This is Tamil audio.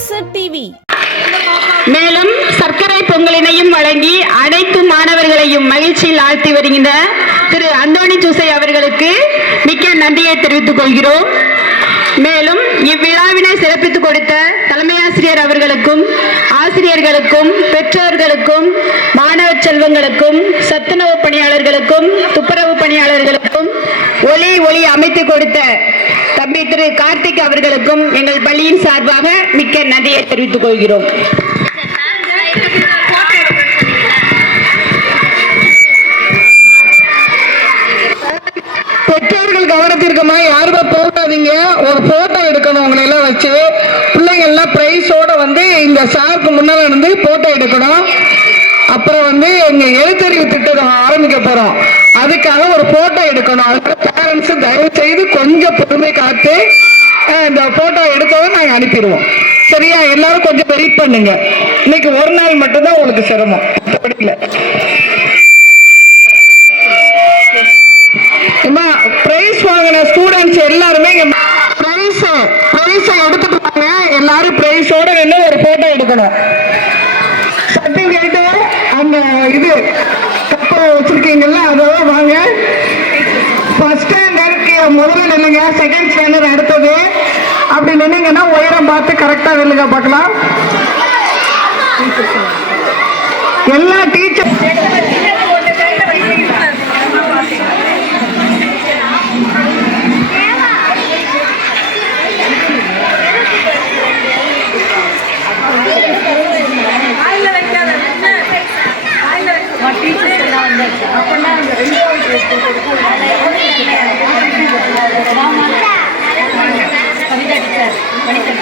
அரசு டிவி. மேலும் சர்க்கரை பொங்கலினையும் வழங்கி அனைத்து மாணவர்களையும் மகிழ்ச்சியில் ஆழ்த்தி வருகின்ற திரு அந்தோணி ஜூசை அவர்களுக்கு மிக்க நன்றியை தெரிவித்துக் கொள்கிறோம். மேலும் இவ்விழாவினை சிறப்பித்துக் கொடுத்த தலைமை ஆசிரியர் அவர்களுக்கும், ஆசிரியர்களுக்கும், பெற்றோர்களுக்கும், மாணவ செல்வங்களுக்கும், சத்துணவு பணியாளர்களுக்கும், துப்புரவு பணியாளர்களுக்கும், ஒளி அமைத்துக் கொடுத்த தம்பி திரு கார்த்திக் அவர்களுக்கும் எங்கள் பள்ளியின் சார்பாக மிக்க நன்றியை தெரிவித்துக் கொள்கிறோம். பெற்றோர்கள் கவனத்திற்குமா யாருமே போகாதீங்க. ஒரு போட்டோ எடுக்கணும். உங்களை எல்லாம் வச்சு பிள்ளைங்க எல்லாம் பிரைஸோட வந்து இந்த சாருக்கு முன்னால இருந்து போட்டோ எடுக்கணும். அப்புறம் வந்து எங்க எழுத்தறிவு திட்டம் ஆரம்பிக்க போறோம். அதுக்காக ஒரு போட்டோ எடுக்கணும். அதனால பேரண்ட்ஸ் தயவு செய்து கொஞ்சம் பொறுமை காத்து இந்த போட்டோ எடுத்ததும் நாங்க அனுப்பிடுவோம். சரியா? எல்லாரும் கொஞ்சம் வெயிட் பண்ணுங்க. இன்னைக்கு ஒரு நாள் மட்டும்தான் உங்களுக்கு சிரமம். பிரைஸ் வாங்கின ஸ்டூடெண்ட்ஸ் எல்லாருமே பிரைஸ் எடுத்துட்டு வாங்க. எல்லாரும் பிரைஸோட நின்று ஒரு போட்டோ எடுக்கணும். சர்டிபிகேட் அந்த இது கப்ப வச்சிருக்கீங்கல்ல அதோட வாங்க. ஃபர்ஸ்ட் ஸ்டாண்டர்டுக்கு முதல்ல நில்லுங்க. செகண்ட் ஸ்டாண்டர்ட் அடுத்தது. அப்படி நின்னீங்கன்னா உயரம் பார்த்து கரெக்டா நில்லுங்க பார்க்கலாம். எல்லா டீச்சர் கவிதா டீச்சர்